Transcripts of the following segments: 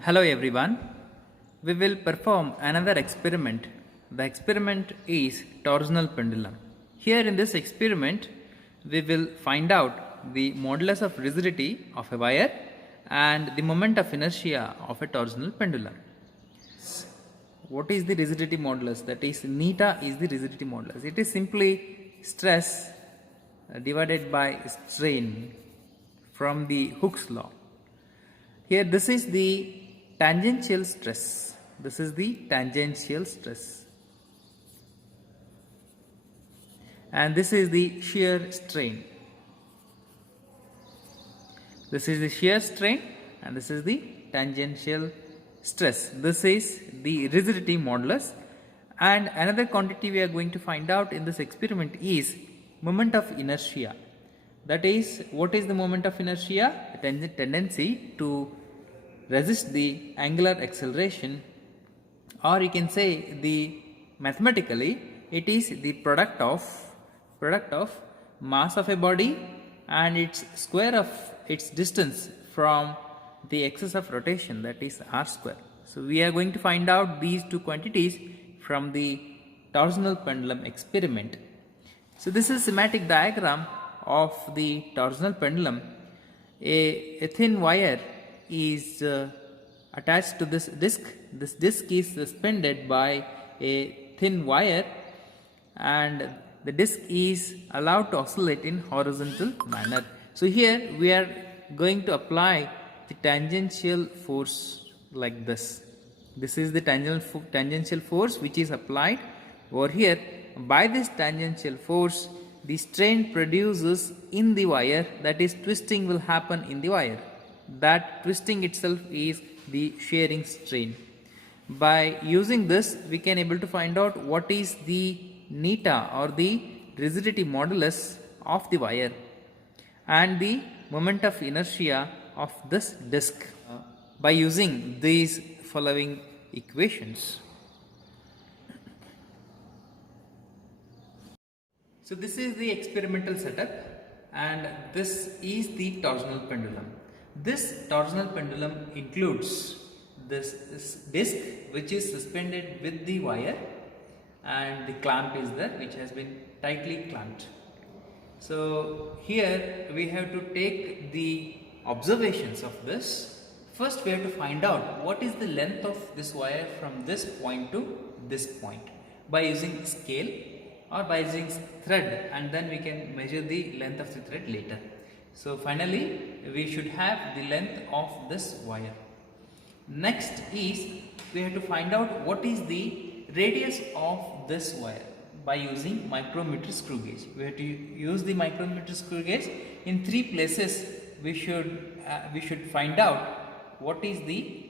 Hello everyone. We will perform another experiment. The experiment is torsional pendulum. Here in this experiment, we will find out the modulus of rigidity of a wire and the moment of inertia of a torsional pendulum. What is the rigidity modulus? That is, neta is the rigidity modulus. It is simply stress divided by strain from the Hooke's law. Here this is the tangential stress. This is the tangential stress. And this is the shear strain. This is the shear strain and this is the tangential stress. This is the rigidity modulus. And another quantity we are going to find out in this experiment is moment of inertia. That is, what is the moment of inertia? The tendency to resist the angular acceleration, or you can say the mathematically it is the product of mass of a body and its square of its distance from the axis of rotation, that is r square. So we are going to find out these two quantities from the torsional pendulum experiment. So this is schematic diagram of the torsional pendulum. A thin wire is attached to this disc. This disc is suspended by a thin wire and the disc is allowed to oscillate in horizontal manner. So here we are going to apply the tangential force like this. This is the tangential force which is applied over here. By this tangential force, the strain produces in the wire, that is, twisting will happen in the wire. That twisting itself is the shearing strain. By using this, we can able to find out what is the neta or the rigidity modulus of the wire and the moment of inertia of this disc by using these following equations. So this is the experimental setup and this is the torsional pendulum. This torsional pendulum includes this disc which is suspended with the wire and the clamp is there which has been tightly clamped. So here we have to take the observations of this. First we have to find out what is the length of this wire from this point to this point by using scale or by using thread, and then we can measure the length of the thread later. So finally we should have the length of this wire. Next is we have to find out what is the radius of this wire by using micrometer screw gauge. We have to use the micrometer screw gauge. In three places we should find out what is the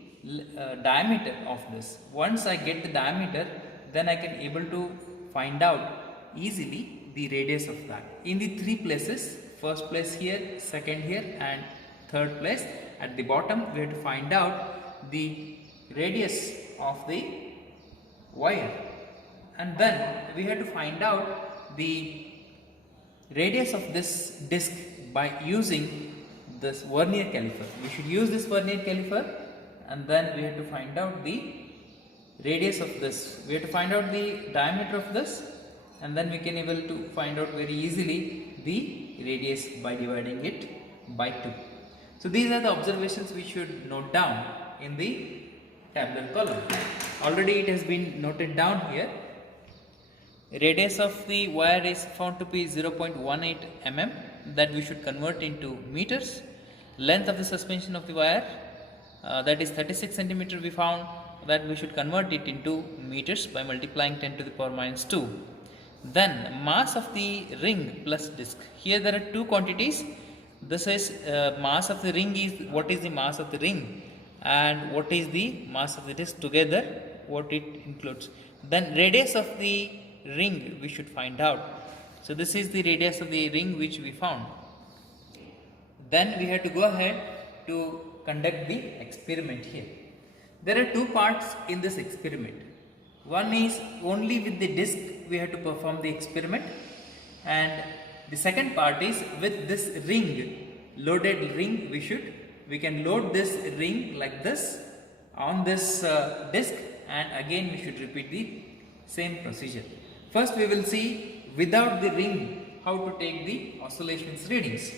diameter of this. Once I get the diameter, then I can able to find out easily the radius of that. In the three places, first place here, second here and third place, at the bottom we have to find out the radius of the wire, and then we have to find out the radius of this disc by using this vernier caliper. We should use this vernier caliper and then we have to find out the radius of this. We have to find out the diameter of this and then we can able to find out very easily the radius by dividing it by 2. So these are the observations we should note down in the tabular column. Already it has been noted down here. Radius of the wire is found to be 0.18 mm, that we should convert into meters. Length of the suspension of the wire, that is 36 centimeter, we found that we should convert it into meters by multiplying 10 to the power minus 2. Then mass of the ring plus disc. Here there are two quantities. This is mass of the ring is what is the mass of the ring and what is the mass of the disc together, what it includes. Then radius of the ring we should find out. So this is the radius of the ring which we found. Then we have to go ahead to conduct the experiment here. There are two parts in this experiment. One is only with the disc we have to perform the experiment, and the second part is with this ring, loaded ring. We can load this ring like this on this disc, and again we should repeat the same procedure. First we will see without the ring how to take the oscillations readings.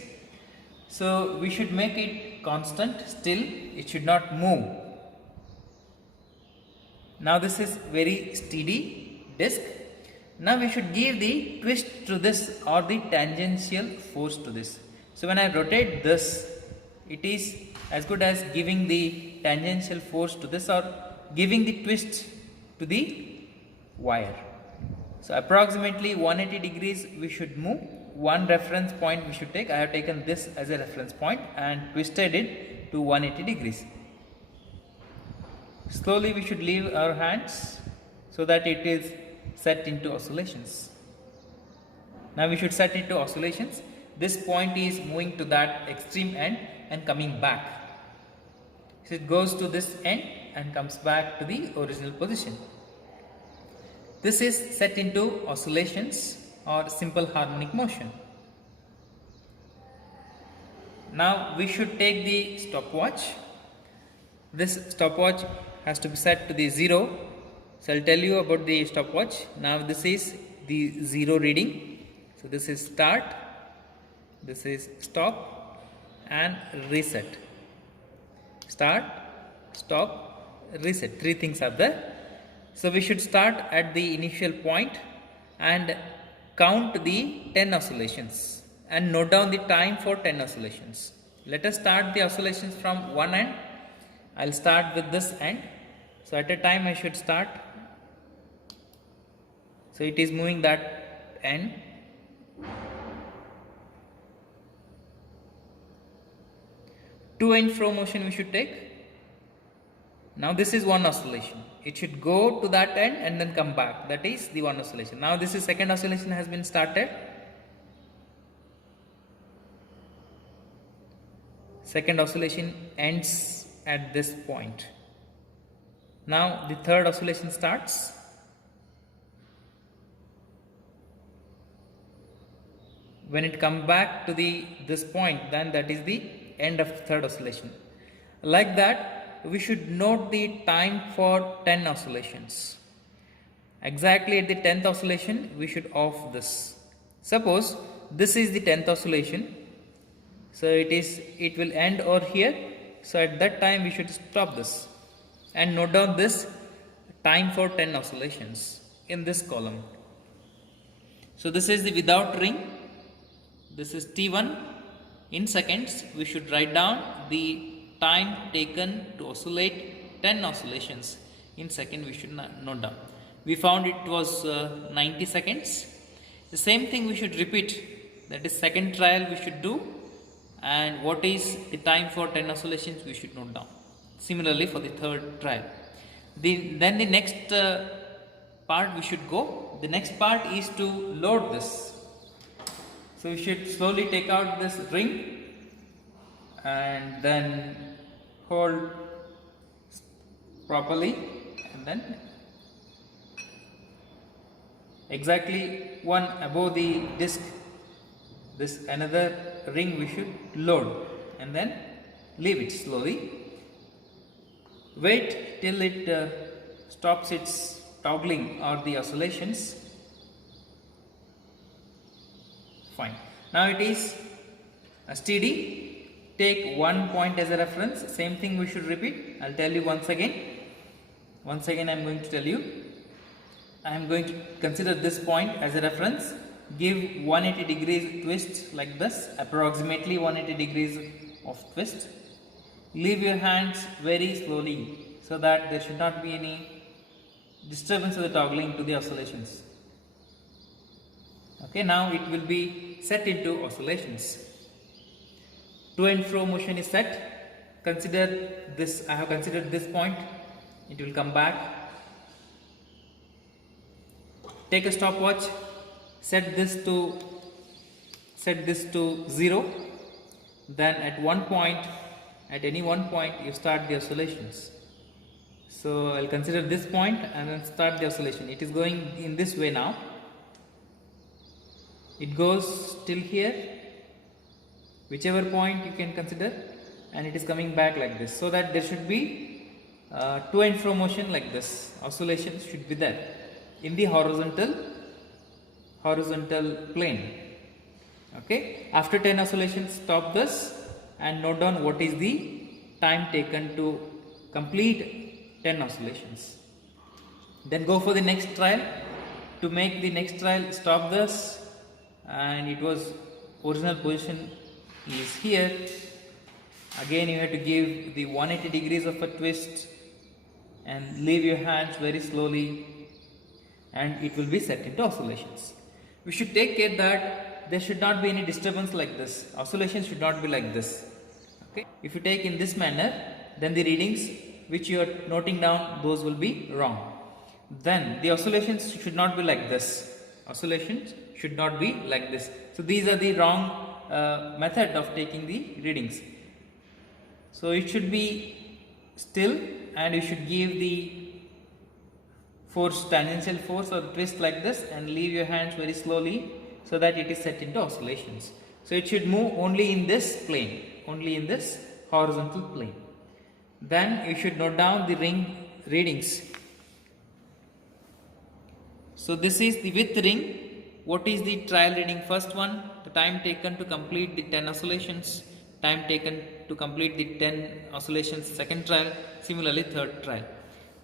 So we should make it constant, still it should not move. Now this is very steady disc. Now we should give the twist to this or the tangential force to this. So when I rotate this, it is as good as giving the tangential force to this or giving the twist to the wire. So approximately 180 degrees we should move. One reference point we should take. I have taken this as a reference point and twisted it to 180 degrees. Slowly we should leave our hands so that it is set into oscillations. Now we should set it to oscillations. This point is moving to that extreme end and coming back. So it goes to this end and comes back to the original position. This is set into oscillations or simple harmonic motion. Now we should take the stopwatch. This stopwatch has to be set to the 0. So I'll tell you about the stopwatch. Now this is the 0 reading. So this is start, this is stop and reset. Start, stop, reset. 3 things are there. So we should start at the initial point and count the 10 oscillations and note down the time for 10 oscillations. Let us start the oscillations from one end. I will start with this end. So at a time I should start. So it is moving that end. To and fro motion we should take. Now this is one oscillation. It should go to that end and then come back. That is the one oscillation. Now this is second oscillation has been started. Second oscillation ends at this point. Now the third oscillation starts. When it comes back to this point, then that is the end of third oscillation. Like that, we should note the time for 10 oscillations. Exactly at the 10th oscillation, we should off this. Suppose this is the 10th oscillation. So it will end over here. So at that time we should stop this and note down this time for 10 oscillations in this column. So this is the without ring. This is T1 in seconds. We should write down the time taken to oscillate 10 oscillations in second. We should note down. We found it was 90 seconds. The same thing we should repeat. That is second trial we should do, and what is the time for 10 oscillations we should note down. Similarly for the third trial. Then the next part we should go. The next part is to load this. So we should slowly take out this ring and then hold properly, and then exactly one above the disc, this another ring we should load and then leave it slowly. Wait till it stops its toggling or the oscillations. Fine. Now it is steady. Take one point as a reference. Same thing we should repeat. I'll tell you once again. Once again I'm going to tell you. I am going to consider this point as a reference. Give 180 degrees twist like this. Approximately 180 degrees of twist. Leave your hands very slowly so that there should not be any disturbance of the toggling to the oscillations. Okay, now it will be set into oscillations. To and fro motion is set. Consider this. I have considered this point. It will come back. Take a stopwatch. Set this to 0. Then at any one point you start the oscillations. So I'll consider this point and then start the oscillation. It is going in this way now. It goes till here, whichever point you can consider, and it is coming back like this, so that there should be to and fro motion like this. Oscillations should be there in the horizontal plane. Okay, after 10 oscillations, stop this and note down what is the time taken to complete 10 oscillations. Then go for the next trial. To make the next trial, stop this, and it was original position is here. Again you have to give the 180 degrees of a twist and leave your hands very slowly, and it will be set into oscillations. We should take care that there should not be any disturbance like this. Oscillation should not be like this. Okay, if you take in this manner, then the readings which you are noting down, those will be wrong. Then the oscillations should not be like this. Oscillations should not be like this. So these are the wrong method of taking the readings. So it should be still, and you should give the force, tangential force or twist like this, and leave your hands very slowly so that it is set into oscillations. So it should move only in this plane, only in this horizontal plane. Then you should note down the ring readings. So this is the width ring. What is the trial reading? First one, the time taken to complete the 10 oscillations, time taken to complete the 10 oscillations, second trial, similarly third trial.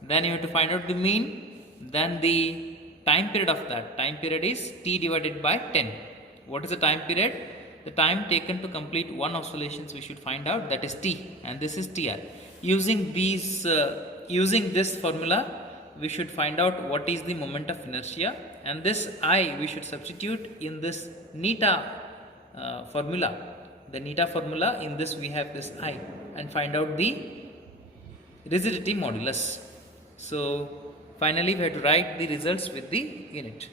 Then you have to find out the mean, then the time period of that. Time period is T divided by 10. What is the time period? The time taken to complete one oscillations we should find out, that is T, and this is TR. Using this formula, we should find out what is the moment of inertia, and this I we should substitute in this neta formula. The neta formula, in this we have this I, and find out the rigidity modulus. So finally we have to write the results with the unit.